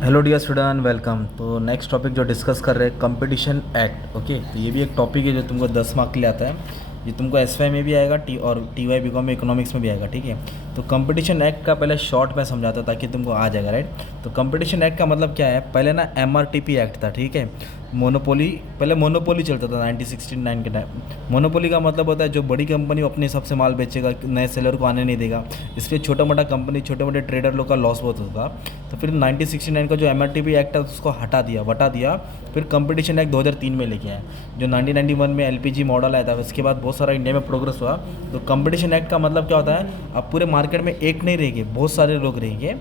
Hello dear student, welcome. तो next topic जो discuss कर रहे हैं, कंपटीशन एक्ट। ओके, तो ये भी एक टॉपिक है जो तुमको 10 मार्क के लिए आता है। ये तुमको एसवाई में भी आएगा, टी वाई बीकॉम में इकोनॉमिक्स में भी आएगा। ठीक है, तो कंपटीशन एक्ट का पहले शॉर्ट में समझाता ताकि तुमको आ जाएगा, राइट। तो कंपटीशन एक्ट का मतलब क्या है, पहले ना एमआरटीपी एक्ट था। ठीक है, मोनोपोली, पहले मोनोपोली चलता था 1969 के टाइम। मोनोपोली का मतलब होता है जो बड़ी कंपनी अपने हिसाब से माल बेचेगा, नए सेलर को आने नहीं देगा, इसलिए छोटा मोटा कंपनी, छोटे मोटे ट्रेडर लोग का लॉस बहुत होता था। तो फिर 1969 का जो एमआरटीपी एक्ट है उसको हटा दिया। फिर कंपटीशन एक्ट 2003 में लेके आया। जो 1991 में एलपीजी मॉडल आया था, उसके बाद बहुत सारा इंडिया में प्रोग्रेस हुआ। तो कंपटीशन एक्ट का मतलब क्या होता है, अब पूरे मार्केट में एक नहीं रहेंगे, बहुत सारे लोग रहेंगे।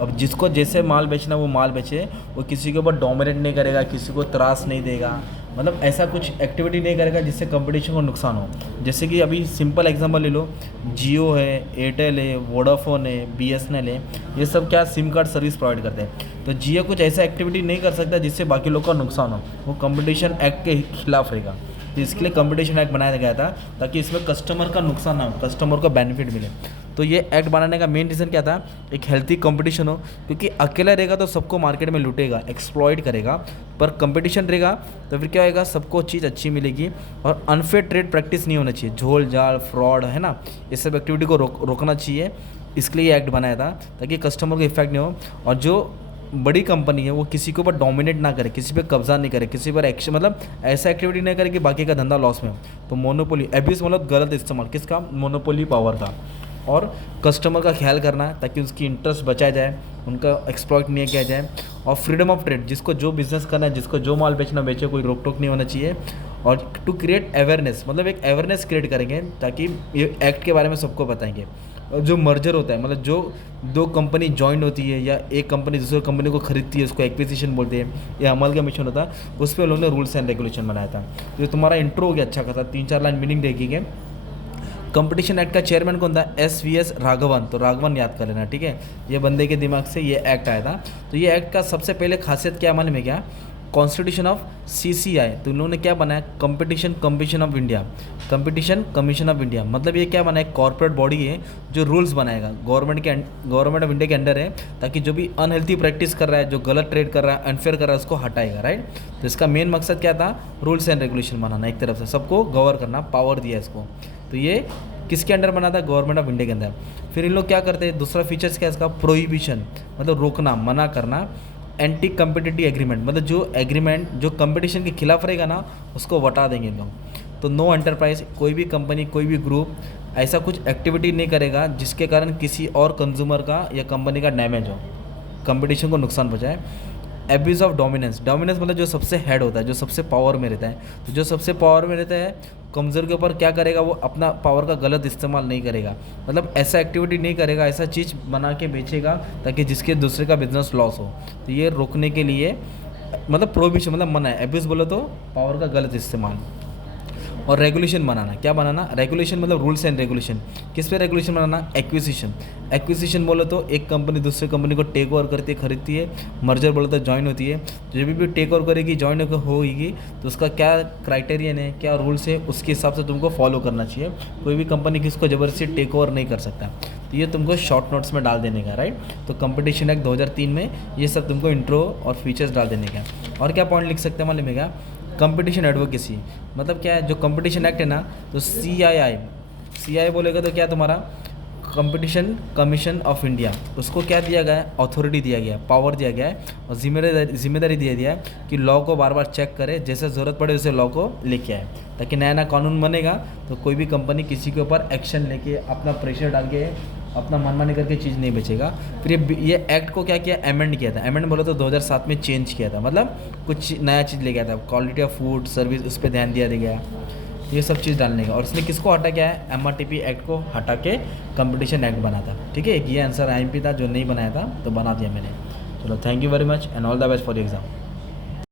अब जिसको जैसे माल बेचना वो माल बेचे, वो किसी के ऊपर डोमिनेट नहीं करेगा, किसी को त्रास नहीं देगा, मतलब ऐसा कुछ एक्टिविटी नहीं करेगा जिससे कंपटीशन को नुकसान हो। जैसे कि अभी सिंपल एग्जांपल ले लो, जियो है, एयरटेल है, वोडाफोन है, बीएसएनएल है, ये सब क्या सिम कार्ड सर्विस प्रोवाइड करते हैं। तो जियो कुछ ऐसा एक्टिविटी नहीं कर सकता जिससे बाकी लोग का नुकसान हो, वो कंपटीशन एक्ट के खिलाफ रहेगा। तो इसके लिए कंपटीशन एक्ट बनाया गया था ताकि इसमें कस्टमर का नुकसान ना हो, कस्टमर को बेनिफिट मिले। तो ये एक्ट बनाने का मेन रीज़न क्या था, एक हेल्थी कंपटीशन हो, क्योंकि अकेला रहेगा तो सबको मार्केट में लूटेगा, एक्सप्लॉइट करेगा। पर कंपटीशन रहेगा तो फिर क्या होएगा, सबको चीज़ अच्छी मिलेगी और अनफेयर ट्रेड प्रैक्टिस नहीं होना चाहिए, झोल झाल फ्रॉड है ना, ये सब एक्टिविटी को रोकना चाहिए। इसके लिए एक्ट बनाया था ताकि कस्टमर को इफेक्ट नहीं हो, और जो बड़ी कंपनी है वो किसी के ऊपर डोमिनेट ना करे, किसी पे कब्जा नहीं करे, किसी पर एक्शन मतलब ऐसा एक्टिविटी नहीं करे कि बाकी का धंधा लॉस में हो। तो मोनोपोली एब्यूज मतलब गलत इस्तेमाल किसका, मोनोपोली पावर का। और कस्टमर का ख्याल करना ताकि उसकी इंटरेस्ट बचाया जाए, उनका एक्सप्लॉइट नहीं किया जाए। और फ्रीडम ऑफ ट्रेड, जिसको जो बिज़नेस करना है, जिसको जो माल बेचना बेचे, कोई रोक टोक नहीं होना चाहिए। और टू क्रिएट अवेयरनेस, मतलब एक अवेयरनेस क्रिएट करेंगे ताकि ये एक्ट के बारे में सबको बताएंगे। और जो मर्जर होता है, मतलब जो दो कंपनी जॉइन होती है या एक कंपनी दूसरी कंपनी को खरीदती है, उसको एक्विजिशन बोलते हैं, या अमल का मिशन होता है, उस पर उन्होंने रूल्स एंड रेगुलेशन बनाया था। तो तुम्हारा इंट्रो हो गया अच्छा खासा, 3-4 लाइन मीनिंग देखेंगे। कंपटीशन एक्ट का चेयरमैन कौन था, एस राघवन। तो राघवन याद कर लेना, ठीक है, ये बंदे के दिमाग से ये एक्ट आया था। तो ये एक्ट का सबसे पहले खासियत क्या मालूम है क्या, कॉन्स्टिट्यूशन ऑफ सीसीआई। तो इन्होंने क्या बनाया, competition commission of India, competition commission of India. मतलब ये क्या बनाया, कॉर्पोरेट बॉडी है जो रूल्स बनाएगा, गवर्नमेंट ऑफ इंडिया के अंडर है, ताकि जो भी अनहेल्थी प्रैक्टिस कर रहा है, जो गलत ट्रेड कर रहा है, अनफेयर कर रहा है, उसको हटाएगा, राइट। तो इसका मेन मकसद क्या था, रूल्स एंड रेगुलेशन बनाना, एक तरफ से सबको गवर्न करना, पावर दिया इसको। तो ये किसके अंडर बना था, गवर्नमेंट ऑफ इंडिया के अंदर। फिर इन लोग क्या करते हैं, दूसरा फीचर्स क्या है इसका, प्रोहिबिशन मतलब रोकना, मना करना। एंटी कम्पिटिटिव एग्रीमेंट, मतलब जो एग्रीमेंट जो कंपटीशन के खिलाफ रहेगा ना, उसको हटा देंगे इन लोग। तो नो एंटरप्राइज, कोई भी कंपनी, कोई भी ग्रुप ऐसा कुछ एक्टिविटी नहीं करेगा जिसके कारण किसी और कंज्यूमर का या कंपनी का डैमेज हो, कंपटीशन को नुकसान पहुँचाए। एब्यूज़ ऑफ डोमिनेंस, डोमिनेंस मतलब जो सबसे हेड होता है, जो सबसे पावर में रहता है। तो जो सबसे पावर में रहता है, कमज़ोर के ऊपर क्या करेगा, वो अपना पावर का गलत इस्तेमाल नहीं करेगा, मतलब ऐसा एक्टिविटी नहीं करेगा, ऐसा चीज़ बना के बेचेगा ताकि जिसके दूसरे का बिजनेस लॉस हो। तो ये रोकने के लिए मतलब प्रोहिबिशन मतलब मना है, एब्यूज़ बोलो तो पावर का गलत इस्तेमाल। और रेगुलेशन बनाना, क्या बनाना, रेगुलेशन मतलब रूल्स एंड रेगुलेशन। किस पे रेगुलेशन बनाना, एक्विजिशन। एक्विजिशन बोलो तो एक कंपनी दूसरी कंपनी को टेक ओवर करती है, खरीदती है। मर्जर बोलो तो ज्वाइन होती है। जब भी टेक ओवर करेगी, ज्वाइन होगी, तो उसका क्या क्राइटेरियन है, क्या रूल्स है, उसके हिसाब से तुमको फॉलो करना चाहिए। कोई भी कंपनी किसको ज़बरदस्ती टेक ओवर नहीं कर सकता। तो ये तुमको शॉर्ट नोट्स में डाल देने का, राइट। तो कंपटीशन एक्ट 2003 में ये सब तुमको इंट्रो और फीचर्स डाल देने का। और क्या पॉइंट लिख सकते हैं मालूम है क्या, कंपटीशन एडवोकेसी, मतलब क्या है, जो कंपटीशन एक्ट है ना, तो सी आई बोलेगा तो क्या तुम्हारा, कंपटीशन कमीशन ऑफ इंडिया, उसको क्या दिया गया है, अथॉरिटी दिया गया है, पावर दिया गया है, और जिम्मेदारी दिया है कि लॉ को बार बार चेक करे, जैसे ज़रूरत पड़े उसे लॉ को लेके आए, ताकि नया नया कानून बनेगा तो कोई भी कंपनी किसी के ऊपर एक्शन लेके, अपना प्रेशर डाल के, अपना मनमानी करके चीज़ नहीं बेचेगा। फिर ये एक्ट को क्या किया, अमेंड किया था। अमेंड बोलो तो 2007 में चेंज किया था, मतलब कुछ नया चीज़ ले गया था, क्वालिटी ऑफ फूड सर्विस, उस पर ध्यान दिया गया, ये सब चीज़ डालने का। और इसने किसको हटा क्या है, एमआरटीपी एक्ट को हटा के कंपटीशन एक्ट बना था, ठीक है। ये आंसर आईएमपी था जो नहीं बनाया था, तो बना दिया मैंने। चलो, thank you very much and all the best for exam.